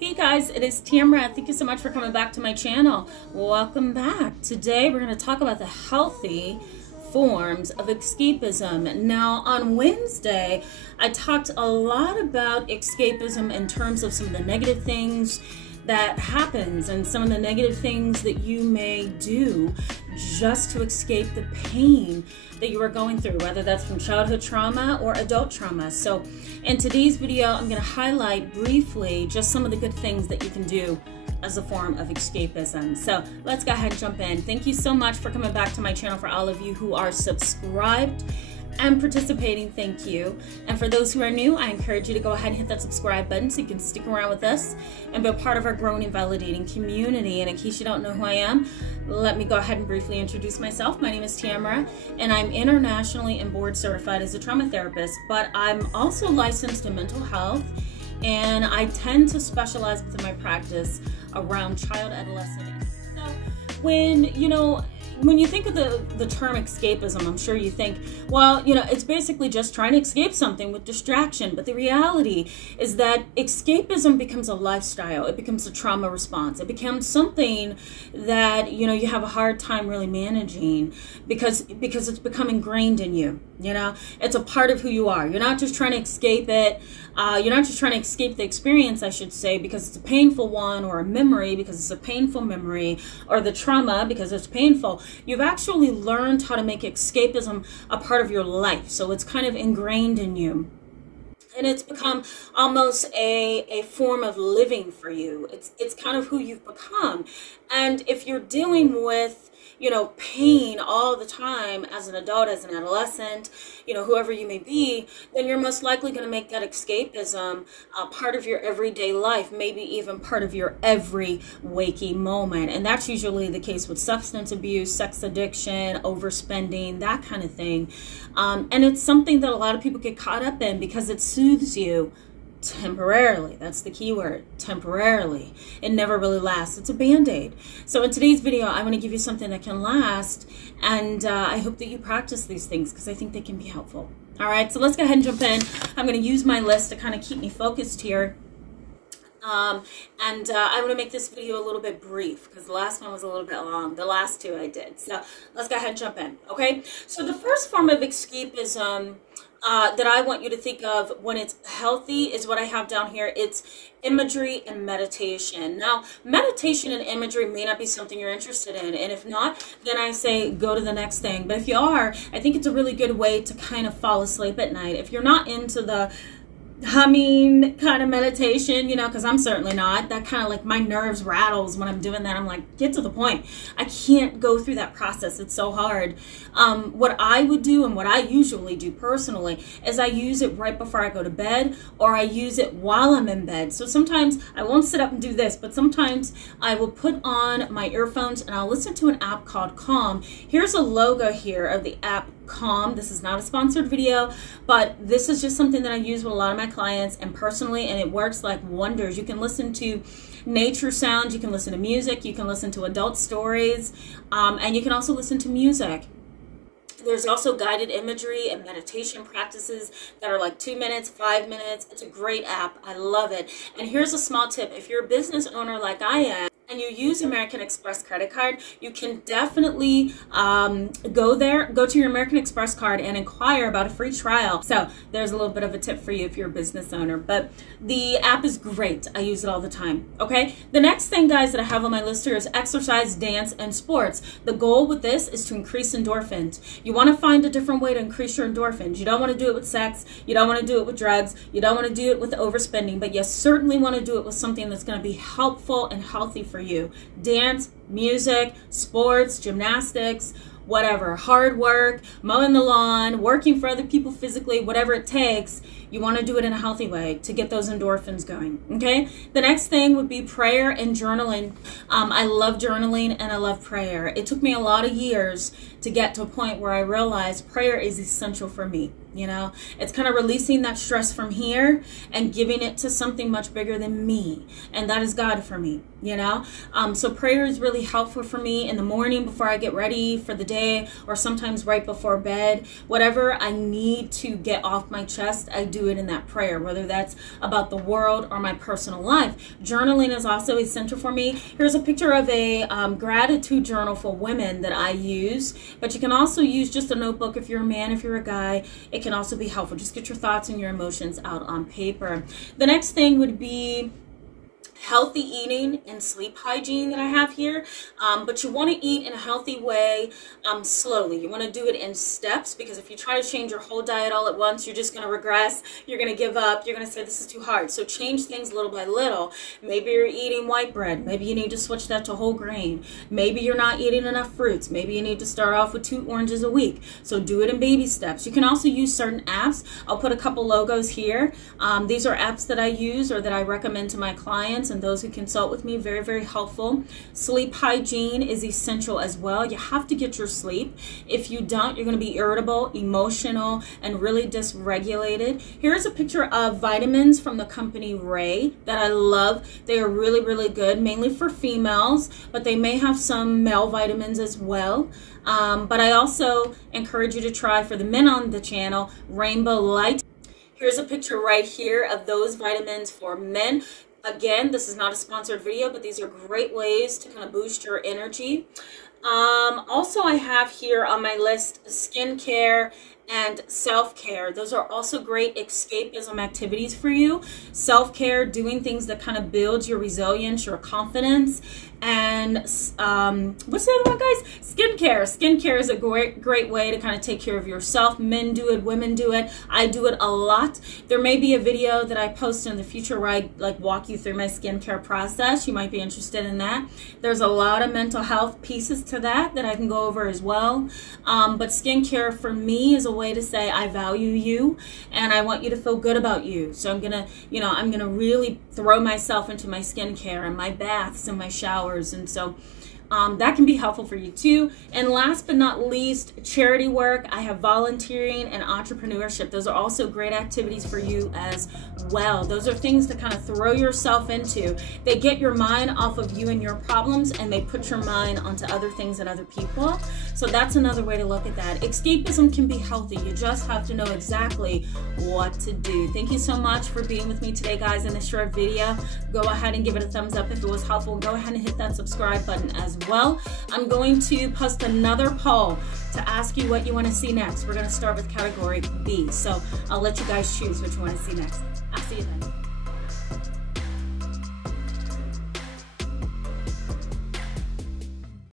Hey guys, it is Tamara. Thank you so much for coming back to my channel. Welcome back. Today we're going to talk about the healthy forms of escapism. Now on Wednesday, I talked a lot about escapism in terms of some of the negative things that happens and some of the negative things that you may do just to escape the pain that you are going through, whether that's from childhood trauma or adult trauma. So in today's video, I'm going to highlight briefly just some of the good things that you can do as a form of escapism. So let's go ahead and jump in. Thank you so much for coming back to my channel. For all of you who are subscribed and participating, thank you. And for those who are new, I encourage you to go ahead and hit that subscribe button so you can stick around with us and be a part of our growing and validating community. And in case you don't know who I am, let me go ahead and briefly introduce myself. My name is Tamara, and I'm internationally and board certified as a trauma therapist, but I'm also licensed in mental health, and I tend to specialize within my practice around child, adolescent. So when you think of the term escapism, I'm sure you think, well, it's basically just trying to escape something with distraction. But the reality is that escapism becomes a lifestyle. It becomes a trauma response. It becomes something that, you have a hard time really managing because it's become ingrained in you. It's a part of who you are. You're not just trying to escape it. You're not just trying to escape the experience, I should say, because it's a painful one, or a memory because it's a painful memory, or the trauma because it's painful. You've actually learned how to make escapism a part of your life. So it's kind of ingrained in you. And it's become almost a form of living for you. It's kind of who you've become. And if you're dealing with pain all the time as an adult, as an adolescent, whoever you may be, then you're most likely going to make that escapism a part of your everyday life, maybe even part of your every waking moment. And that's usually the case with substance abuse, sex addiction, overspending, that kind of thing. And it's something that a lot of people get caught up in because it soothes you temporarily. That's the key word, temporarily. It never really lasts. It's a band-aid. So in today's video, I want to give you something that can last, and I hope that you practice these things because I think they can be helpful. All right, so let's go ahead and jump in. I'm going to use my list to kind of keep me focused here. I'm going to make this video a little bit brief because the last one was a little bit long. The last two I did. So let's go ahead and jump in, okay? So the first form of escapism that I want you to think of when it's healthy is what I have down here. It's imagery and meditation. Now, meditation and imagery may not be something you're interested in, and if not, then I say go to the next thing. But if you are, I think it's a really good way to kind of fall asleep at night. If you're not into the humming kind of meditation, because I'm certainly not. That kind of like my nerves rattles when I'm doing that. I'm like, get to the point. I can't go through that process. It's so hard. What I would do and what I usually do personally is I use it right before I go to bed, or I use it while I'm in bed. So sometimes I won't sit up and do this, but sometimes I will put on my earphones and I'll listen to an app called Calm. Here's a logo here of the app Calm. This is not a sponsored video, but this is just something that I use with a lot of my clients and personally, and it works like wonders. You can listen to nature sounds, you can listen to music, you can listen to adult stories, and you can also listen to music. There's also guided imagery and meditation practices that are like 2 minutes, 5 minutes. It's a great app. I love it. And here's a small tip. If you're a business owner like I am, and you use American Express credit card, you can definitely go to your American Express card and inquire about a free trial. So there's a little bit of a tip for you if you're a business owner, but the app is great. I use it all the time. Okay. The next thing, guys, that I have on my list here is exercise, dance, and sports. The goal with this is to increase endorphins. You want to find a different way to increase your endorphins. You don't want to do it with sex. You don't want to do it with drugs. You don't want to do it with overspending, but you certainly want to do it with something that's going to be helpful and healthy for you. Dance, music, sports, gymnastics, whatever, hard work, mowing the lawn, working for other people physically, whatever it takes. You want to do it in a healthy way to get those endorphins going, okay? The next thing would be prayer and journaling. I love journaling and I love prayer. It took me a lot of years to get to a point where I realized prayer is essential for me. It's kind of releasing that stress from here and giving it to something much bigger than me, and that is God for me. So prayer is really helpful for me in the morning before I get ready for the day, or sometimes right before bed. Whatever I need to get off my chest, I do do it in that prayer, whether that's about the world or my personal life. Journaling is also essential for me. Here's a picture of a gratitude journal for women that I use, but you can also use just a notebook if you're a man, if you're a guy. It can also be helpful. Just get your thoughts and your emotions out on paper. The next thing would be healthy eating and sleep hygiene that I have here, but you want to eat in a healthy way, slowly. You want to do it in steps, because if you try to change your whole diet all at once, you're just going to regress, you're going to give up, you're going to say this is too hard. So change things little by little. Maybe you're eating white bread, maybe you need to switch that to whole grain. Maybe you're not eating enough fruits, maybe you need to start off with 2 oranges a week. So do it in baby steps. You can also use certain apps. I'll put a couple logos here. These are apps that I use or that I recommend to my clients and those who consult with me. Very, very helpful. Sleep hygiene is essential as well. You have to get your sleep. If you don't, you're going to be irritable, emotional, and really dysregulated. Here's a picture of vitamins from the company Ray that I love. They are really, really good, mainly for females, but they may have some male vitamins as well. But I also encourage you to try, for the men on the channel, Rainbow Light. Here's a picture right here of those vitamins for men. Again, this is not a sponsored video, but these are great ways to kind of boost your energy. Also, I have here on my list skincare and self-care. Those are also great escapism activities for you. Self-care, doing things that kind of build your resilience, your confidence. And what's the other one, guys? Skincare. Skincare is a great way to kind of take care of yourself. Men do it, women do it. I do it a lot. There may be a video that I post in the future where I walk you through my skincare process. You might be interested in that. There's a lot of mental health pieces to that I can go over as well. But skincare for me is a way to say I value you and I want you to feel good about you. So I'm gonna really throw myself into my skincare and my baths and my showers. And so that can be helpful for you too. And last but not least, charity work. I have volunteering and entrepreneurship. Those are also great activities for you as well. Those are things to kind of throw yourself into. They get your mind off of you and your problems, and they put your mind onto other things and other people. So that's another way to look at that. Escapism can be healthy. You just have to know exactly what to do. Thank you so much for being with me today, guys, in this short video. Go ahead and give it a thumbs up if it was helpful. Go ahead and hit that subscribe button as well. I'm going to post another poll to ask you what you want to see next. We're going to start with category B. So I'll let you guys choose what you want to see next. I'll see you then.